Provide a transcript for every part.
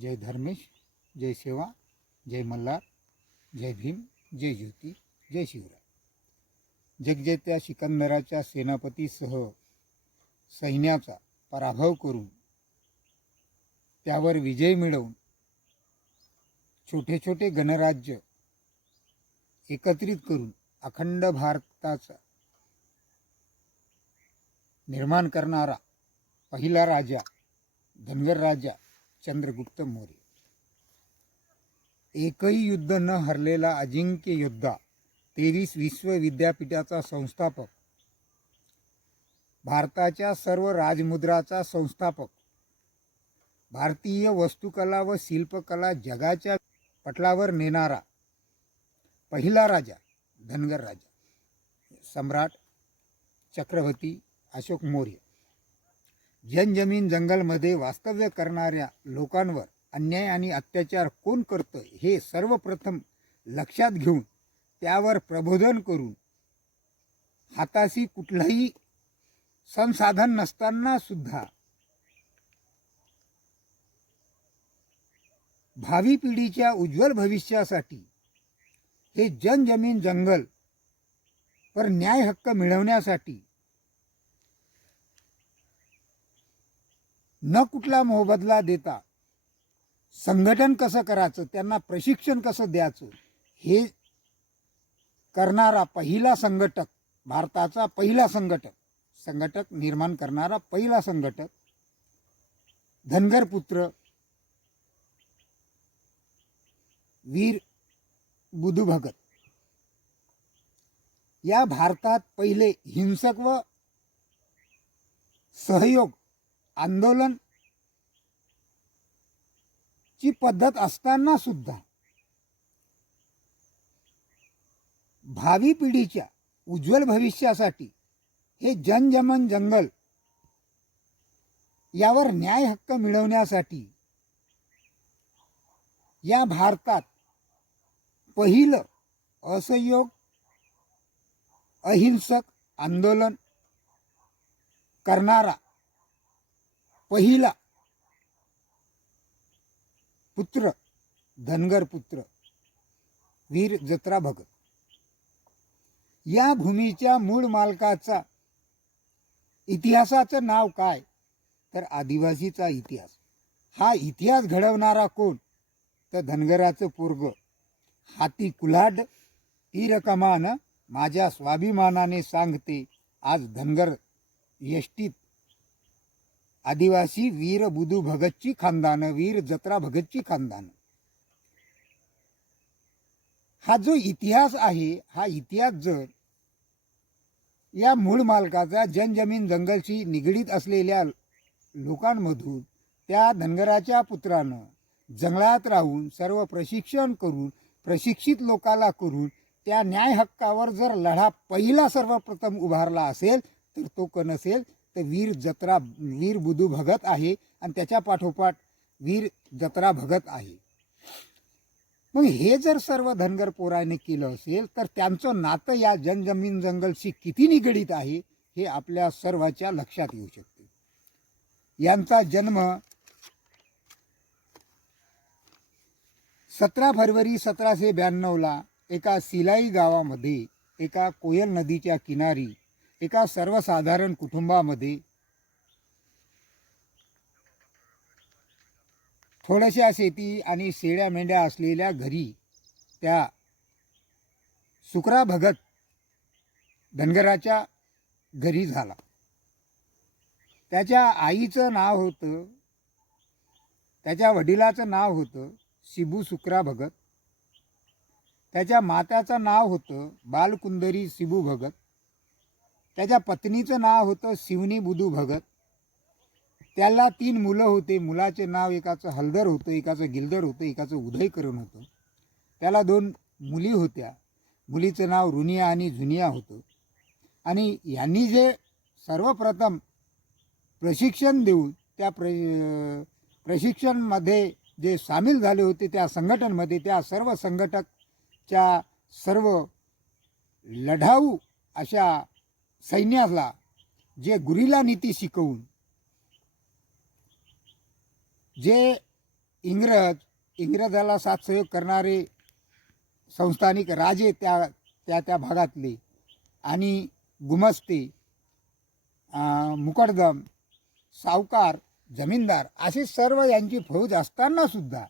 जय धर्मेश जय सेवा जय मल्हार जय भीम जय ज्योती जय शिवराय. जगजेत्या सिकंदराच्या सेनापतीसह सैन्याचा पराभव करून त्यावर विजय मिळवून छोटे छोटे गणराज्य एकत्रित करून अखंड भारताचा निर्माण करणारा पहिला राजा धनगर राजा चंद्रगुप्त मौर्य. एकही युद्ध न हरलेला अजिंक्य योद्धा तेवीस विश्व विद्यापीठाचा संस्थापक भारताच्या सर्व राजमुद्राचा संस्थापक भारतीय वस्तुकला व शिल्पकला जगाच्या पटलावर नेणारा पहिला राजा धनगर राजा. सम्राट चक्रवर्ती अशोक मौर्य. जनजमीन जंगलमध्ये वास्तव्य करणाऱ्या लोकांवर अन्याय आणि अत्याचार कोण करतं हे सर्वप्रथम लक्षात घेऊन त्यावर प्रबोधन करून हाताशी कुठलंही संसाधन नसताना सुद्धा भावी पिढीच्या उज्ज्वल भविष्यासाठी हे जनजमीन जंगल पर न्याय हक्क मिळवण्यासाठी न कुठला मोबदला देता संघटन कसं करायचं त्यांना प्रशिक्षण कसं द्यायचं हे करणारा पहिला संघटक भारताचा पहिला संघटक संघटक निर्माण करणारा पहिला संघटक धनगर पुत्र वीर बुधू भगत या भारतात पहिले हिंसक व सहयोग आंदोलन ची पद्धत असताना सुद्धा भावी पिढीच्या उज्ज्वल भविष्यासाठी हे जनजमन जंगल यावर न्याय हक्क मिळवण्यासाठी या भारतात पहिलं असहयोग अहिंसक आंदोलन करणारा पहिला पुत्र धनगर पुत्र वीर जत्रा भगत. या भूमीच्या मूळ मालकाचा इतिहासाचं नाव काय? तर आदिवासीचा इतिहास. हा इतिहास घडवणारा कोण? तर धनगराचं पोरग. हाती कुल्हाड ती रकमान माझ्या स्वाभिमानाने सांगते आज धनगर यष्टीत आदिवासी वीर बुधू भगतची खानदान वीर जत्रा भगतची खानदान. हा जो इतिहास आहे हा इतिहास जर या मूळ मालकाचा जनजमीन जंगलशी निगडीत असलेल्या लोकांमधून त्या धनगराच्या पुत्रानं जंगलात राहून सर्व प्रशिक्षण करून प्रशिक्षित लोकाला करून त्या न्याय हक्कावर जर लढा पहिला सर्वप्रथम उभारला असेल तर तो कणसेल असेल तर वीर जत्रा वीर बुधू भगत आहे आणि त्याच्या पाठोपाठ वीर जत्रा भगत आहे. मग हे जर सर्व धनगर पोराने केलं असेल तर त्यांचं नातं या जनजमीन जंगलशी किती निगडीत आहे हे आपल्या सर्वाच्या लक्षात येऊ शकते. यांचा जन्म सतरा फरवरी सतराशे ब्याण्णवला एका सिलाई गावामध्ये एका कोयल नदीच्या किनारी एका सर्वसाधारण कुटुंबामध्ये थोड्याशा शेती आणि शेळ्या मेंढ्या असलेल्या घरी त्या सुकरा भगत धनगराच्या घरी झाला. त्याच्या आईचं नाव होतं त्याच्या वडिलाचं नाव होतं शिबू सुकरा भगत. त्याच्या मात्याचं नाव होतं बालकुंदरी शिबू भगत. त्याच्या पत्नीचं नाव होतं शिवनी बुधू भगत. त्याला तीन मुलं होते. मुलाचे नाव एकाचं हलदर होतं एकाचं गिलदर होतं एकाचं उदयकरण होतं. त्याला दोन मुली होत्या. मुलीचं नाव रुनिया आणि झुनिया होतं. आणि यांनी जे सर्वप्रथम प्रशिक्षण देऊन त्या प्र प्रशिक्षणमध्ये जे सामील झाले होते त्या संघटनमध्ये त्या सर्व संघटकच्या सर्व लढाऊ अशा सैन्याला जे गुरिला नीती शिकवून जे इंग्रज इंग्रजाला साथ सहयोग करणारे संस्थानिक राजे त्या त्या त्या भागातले आणि गुमस्ते अं, सावकार जमीनदार असे सर्व यांची फौज असताना सुद्धा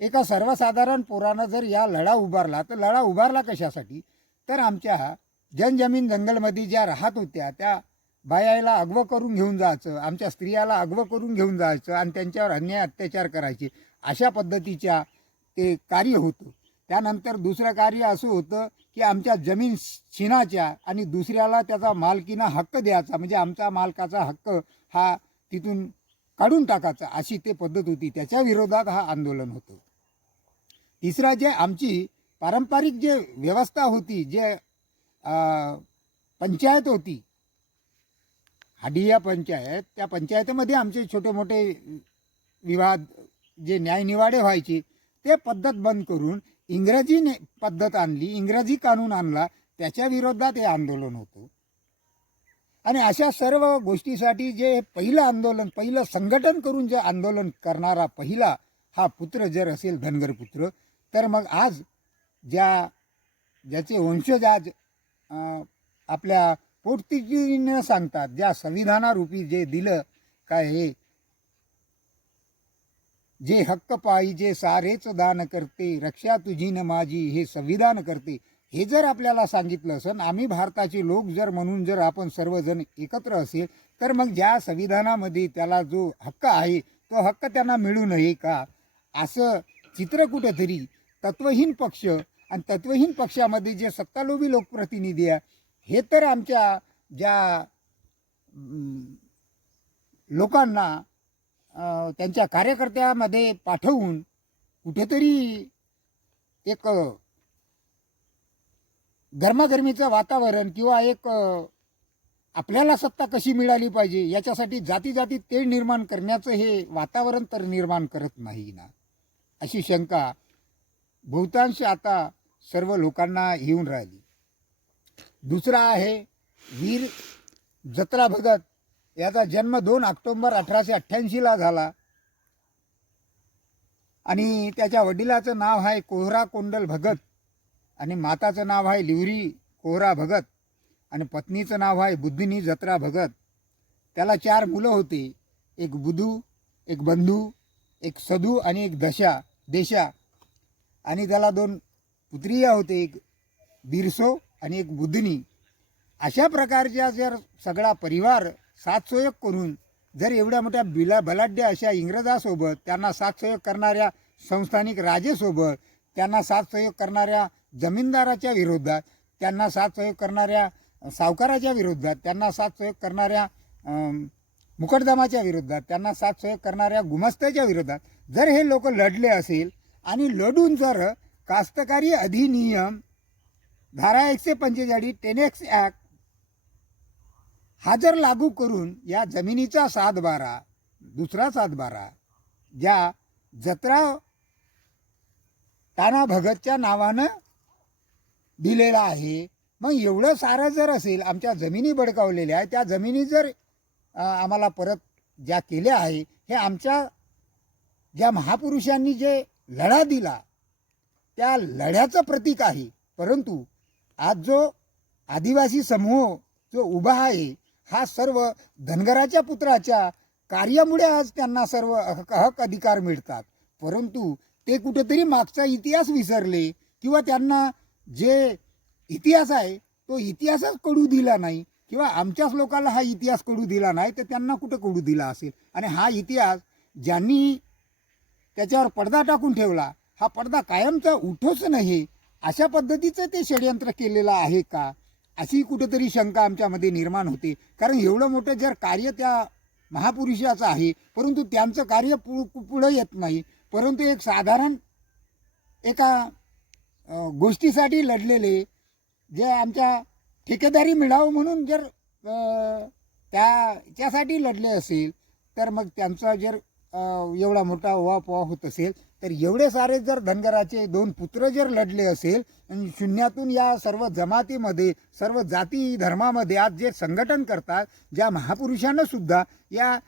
एका सर्वसाधारण पोरानं जर या लढा उभारला तर लढा उभारला कशासाठी? तर आमच्या जनजमीन जंगलमध्ये ज्या राहत होत्या त्या बायाला अगव करून घेऊन जायचं आमच्या स्त्रियाला अगव करून घेऊन जायचं आणि त्यांच्यावर अन्याय अत्याचार करायचे अशा पद्धतीच्या ते कार्य होतं. त्यानंतर दुसरं कार्य असं होतं की आमच्या जमीन छिनाच्या आणि दुसऱ्याला त्याचा मालकीना हक्क द्यायचा म्हणजे आमचा मालकाचा हक्क हा तिथून काढून टाकायचा अशी ते पद्धत होती. त्याच्या विरोधात हा आंदोलन होतं. तिसरा जे आमची पारंपरिक जे व्यवस्था होती जे पंचायत होती. हाडिया पंचायत त्या पंचायतीमध्ये आमचे छोटे मोठे विवाद जे न्यायनिवाडे व्हायचे ते पद्धत बंद करून इंग्रजी पद्धत आणली इंग्रजी कानून आणला त्याच्या विरोधात हे आंदोलन होतं. आणि अशा सर्व गोष्टीसाठी जे पहिलं आंदोलन पहिलं संघटन करून जे आंदोलन करणारा पहिला हा पुत्र जर असेल धनगर पुत्र तर मग आज ज्या ज्याचे वंशज आज आपल्या पोटतिजीनं सांगतात ज्या संविधानारूपी जे दिलं काय हे? जे हक्क पाहिजे सारेच दान करते रक्षा तुझी न माझी हे संविधान करते. हे जर आपल्याला सांगितलं असं आम्ही भारताचे लोक जर म्हणून जर आपण सर्वजण एकत्र असेल तर मग ज्या संविधानामध्ये त्याला जो हक्क आहे तो हक्क त्यांना मिळू नये का? असं चित्र कुठंतरी तत्वहीन पक्ष आणि तत्वहीन पक्षामध्ये जे सत्तालोभी लोकप्रतिनिधी आहे हे तर आमच्या ज्या लोकांना त्यांच्या कार्यकर्त्यामध्ये पाठवून कुठेतरी एक गरमागरमीचं वातावरण किंवा एक आपल्याला सत्ता कशी मिळाली पाहिजे याच्यासाठी जाती जाती तेढ निर्माण करण्याचं हे वातावरण तर निर्माण करत नाही ना अशी शंका बहुतांश आता सर्व लोकांना येऊन राहिली. दुसरा आहे वीर जत्रा भगत. याचा जन्म दोन ऑक्टोंबर अठराशे अठ्ठ्याऐंशीला झाला. आणि त्याच्या वडिलाचं नाव आहे कोहरा कोंडल भगत. आणि माताचं नाव आहे लिवरी कोहरा भगत. आणि पत्नीचं नाव आहे बुद्धिनी जत्रा भगत. त्याला चार मुलं होती. एक बुधू एक बंधू एक सधू आणि एक दशा देशा. आणि त्याला दोन पुत्रिया होते एक बिरसो आणि एक बुद्धनी अशा प्रकारच्या जर सगळा परिवार सातसोयक करून जर एवढ्या मोठ्या बिला बलाढ्य अशा इंग्रजासोबत त्यांना सातसोयक करणाऱ्या संस्थानिक राजेसोबत त्यांना साथसहयोग करणाऱ्या जमीनदाराच्या विरोधात त्यांना साथसहयोग करणाऱ्या सावकाराच्या विरोधात त्यांना साथसहयोग करणाऱ्या मुकटदमाच्या विरोधात त्यांना साथसहयोग करणाऱ्या गुमस्त्याच्या विरोधात जर हे लोक लढले असेल आणि लढून जर कास्तकारी अधिनियम धारा एकशे पंचेचाळीस टेनेक्स ॲक्ट हा जर लागू करून या जमिनीचा सातबारा दुसरा सातबारा ज्या जत्रा ताना भगतच्या नावानं दिलेला आहे मग एवढं सारं जर असेल आमच्या जमिनी बडकावलेल्या आहे त्या जमिनी जर आम्हाला परत ज्या केल्या आहे हे आमच्या ज्या महापुरुषांनी जे लढा दिला. त्या लढ्याचं प्रतीक आहे. परंतु आज जो आदिवासी समूह जो उभा आहे हा सर्व धनगराच्या पुत्राच्या कार्यामुळे आज त्यांना सर्व हक हक अधिकार मिळतात. परंतु ते कुठेतरी मागचा इतिहास विसरले किंवा त्यांना जे इतिहास आहे तो इतिहासच कळू दिला नाही किंवा आमच्याच लोकांना हा इतिहास कळू दिला नाही तर त्यांना कुठं कळू दिला असेल? आणि हा इतिहास ज्यांनी त्याच्यावर पडदा टाकून ठेवला. हा पडदा कायमचा उठोच नाही. अशा पद्धतीचं ते षडयंत्र केलेलं आहे का? अशी कुठंतरी शंका आमच्यामध्ये निर्माण होते. कारण एवढं मोठं जर कार्य त्या महापुरुषाचं आहे परंतु त्यांचं कार्य पु पुढं येत नाही. परंतु एक साधारण एका गोष्टीसाठी लढलेले जे आमच्या ठेकेदारी मिळावं म्हणून जर त्या त्याच्यासाठी लढले असेल तर मग त्यांचा जर एवढा मोठा उहापोहा होत असेल तर एवढे सारे जर धनगराचे दोन पुत्र जर लढले असेल शून्यातून या सर्व जमातीमध्ये सर्व जाती धर्मामध्ये आज जे संघटन करतात ज्या महापुरुषानं सुद्धा या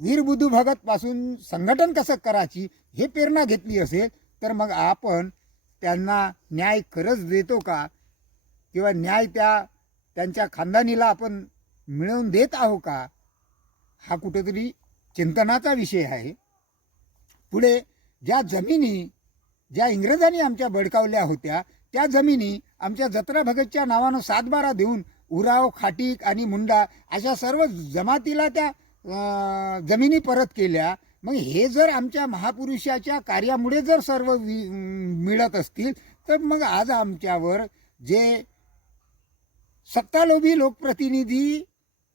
वीरबुद्धू भगतपासून संघटन कसं करायची हे प्रेरणा घेतली असेल तर मग आपण त्यांना न्याय खरंच देतो का? किंवा न्याय त्या त्यांच्या खानदानीला आपण मिळवून देत आहो का? हा कुठेतरी चिंतनाचा विषय आहे. पुढे ज्या जमिनी ज्या इंग्रजांनी आमच्या बडकावल्या होत्या त्या जमिनी आमच्या जत्रा भगतच्या नावानं सातबारा देऊन उराव खाटीक आणि मुंडा अशा सर्व जमातीला त्या जमिनी परत केल्या. मग हे जर आमच्या महापुरुषाच्या कार्यामुळे जर सर्व वि- मिळत असतील तर मग आज आमच्यावर जे सत्तालोभी लोकप्रतिनिधी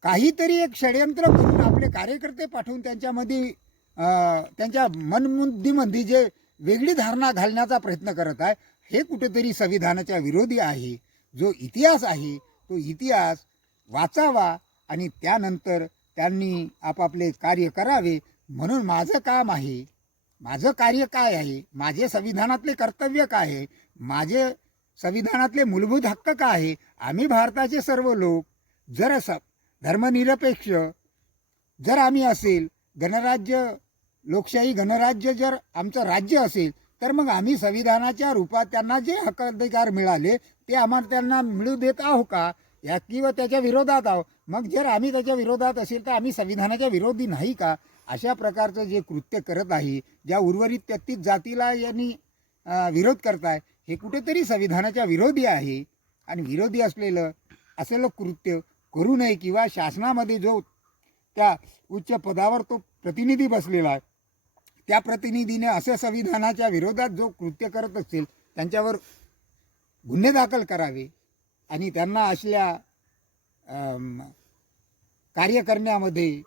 काहीतरी एक षडयंत्र करून आपले कार्यकर्ते पाठवून त्यांच्यामध्ये त्यांच्या मनमुद्दीमध्ये जे वेगळी धारणा घालण्याचा प्रयत्न करत आहे हे कुठेतरी संविधानाच्या विरोधी आहे. जो इतिहास आहे तो इतिहास वाचावा आणि त्यानंतर त्यांनी आपापले कार्य करावे म्हणून माझं काम आहे. माझं कार्य काय आहे? माझे संविधानातले कर्तव्य काय आहे? माझे संविधानातले मूलभूत हक्क काय आहे? आम्ही भारताचे सर्व लोक जर स धर्मनिरपेक्ष. जर आम्ही असेल गणराज्य लोकशाही गणराज्य जर आमचं राज्य असेल तर मग आम्ही संविधानाच्या रूपात त्यांना जे हक्क अधिकार मिळाले ते आम्हाला त्यांना मिळू देत आहो का? या किंवा त्याच्या विरोधात आहो मग जर आम्ही त्याच्या विरोधात असेल तर आम्ही संविधानाच्या विरोधी नाही का? अशा प्रकारचं जे कृत्य करत आहे ज्या उर्वरित तेहतीस जातीला यांनी विरोध करताय हे कुठेतरी संविधानाच्या विरोधी आहे. आणि विरोधी असलेलं असलेलं कृत्य करू नये किंवा शासनामध्ये जो त्या उच्च पदावर तो प्रतिनिधी बसलेला आहे त्या प्रतिनिधीने असं संविधानाच्या विरोधात जो कृत्य करत असेल त्यांच्यावर गुन्हे दाखल करावे आणि त्यांना असल्या कार्य करण्यामध्ये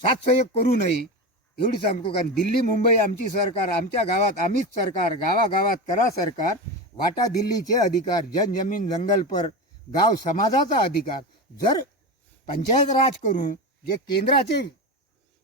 साथसहयोग करू नये एवढी सांगतो. कारण दिल्ली मुंबई आमची सरकार आमच्या गावात आम्हीच सरकार गावागावात करा सरकार वाटा दिल्लीचे अधिकार जन जमीन जंगल पर गाव समाजाचा अधिकार. जर पंचायत राज करून जे केंद्राचे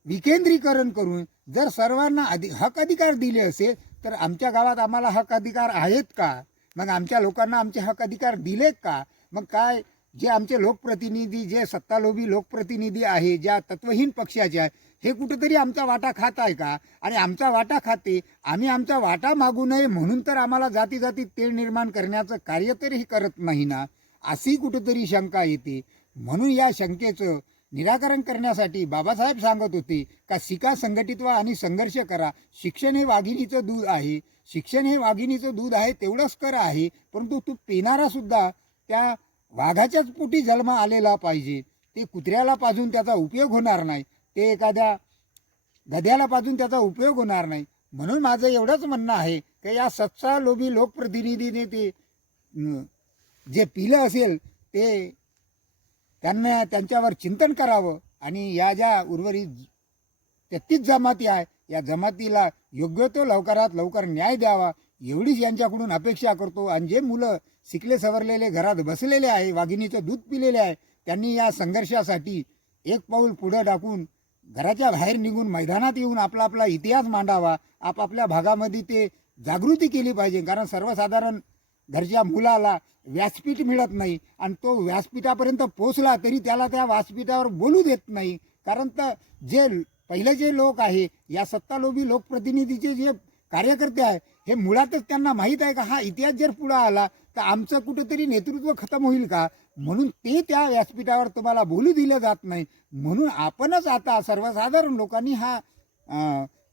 विकेंद्रीकरण करून जर सर्वांना अधि हक अधिकार दिले असेल तर आमच्या गावात आम्हाला हक अधिकार आहेत का? मग आमच्या लोकांना आमचे हक अधिकार दिलेत का? मग काय जे आमचे लोकप्रतिनिधी जे सत्तालोभी लोकप्रतिनिधी आहे ज्या तत्वहीन पक्षाचे आहे हे कुठंतरी आमचा वाटा खात आहे का? आणि आमचा वाटा खाते आम्ही आमचा वाटा मागू नये म्हणून तर आम्हाला जाती जाती तेढ निर्माण करण्याचं कार्य तरीही करत नाही ना? अशी कुठेतरी शंका येते. म्हणून या शंकेचं निराकरण करण्यासाठी बाबासाहेब सांगत होते का शिका संघटित व्हा आणि संघर्ष करा. शिक्षण हे वाघिणीचं दूध आहे. शिक्षण हे वाघिणीचं दूध आहे तेवढंच कर आहे परंतु तू पिणारा सुद्धा त्या वाघाच्याच पोटी जन्म आलेला पाहिजे. ते कुत्र्याला पाजून त्याचा उपयोग होणार नाही. ते एखाद्या गध्याला पाजून त्याचा उपयोग होणार नाही. म्हणून माझं एवढंच म्हणणं आहे की या सत्सा लोभी लोकप्रतिनिधीने ते जे पिलं असेल ते त्यांना त्यांच्यावर चिंतन करावं. आणि या ज्या उर्वरित तेहतीस जमाती आहे या जमातीला योग्य तो लवकरात लवकर न्याय द्यावा. एवढीच यांच्याकडून अपेक्षा करतो. आणि जे मुलं शिकले सवरलेले घरात बसलेले आहे वाघिणीचं दूध पिलेले आहे त्यांनी या संघर्षासाठी एक पाऊल पुढं टाकून घराच्या बाहेर निघून मैदानात येऊन आपला आपला इतिहास मांडावा. आपापल्या भागामध्ये ते जागृती केली पाहिजे. कारण सर्वसाधारण घरच्या मुलाला व्यासपीठ मिळत नाही आणि तो व्यासपीठापर्यंत पोचला तरी त्याला त्या व्यासपीठावर बोलू देत नाही. कारण तर जे पहिले जे लोक आहे या सत्तालोभी लोकप्रतिनिधीचे जे कार्यकर्ते आहे हे मुळातच त्यांना माहीत आहे का हा इतिहास जर पुढे आला तर आमचं कुठंतरी नेतृत्व खतम होईल का? म्हणून ते त्या व्यासपीठावर तुम्हाला बोलू दिलं जात नाही. म्हणून आपणच आता सर्वसाधारण लोकांनी हा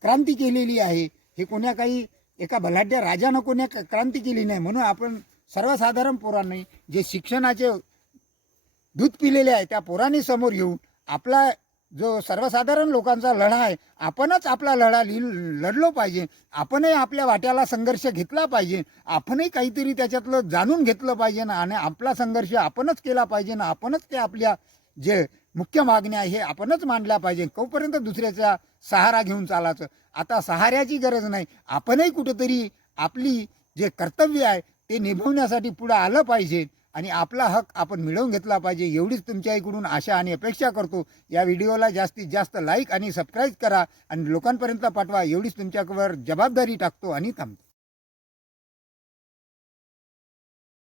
क्रांती केलेली आहे. हे कोण्या काही एका बलाढ्य राजानं कोणी क्रांती केली नाही म्हणून आपण सर्वसाधारण पोरांनी जे शिक्षणाचे दूध पिलेले आहे त्या पोरांनी समोर येऊन आपला जो सर्वसाधारण लोकांचा लढा आहे आपणच आपला लढा लिह लढलो पाहिजे. आपणही आपल्या वाट्याला संघर्ष घेतला पाहिजे. आपणही काहीतरी त्याच्यातलं जाणून घेतलं पाहिजे ना. आणि आपला संघर्ष आपणच केला पाहिजे ना. आपणच ते आपल्या जे मुख्य मागण्या आहे हे आपणच मांडल्या पाहिजे. कोपर्यंत दुसऱ्याचा सहारा घेऊन चालायचं. आता सहाऱ्याची गरज नाही. आपणही कुठंतरी आपली जे कर्तव्य आहे ते निभवण्यासाठी पुढं आलं पाहिजे आणि आपला हक आपण मिळवून घेतला पाहिजे. एवढीच तुमच्या इकडून आशा आणि अपेक्षा करतो. या व्हिडिओला जास्तीत जास्त लाईक आणि सबस्क्राईब करा आणि लोकांपर्यंत पाठवा. एवढीच तुमच्यावर जबाबदारी टाकतो आणि थांबतो.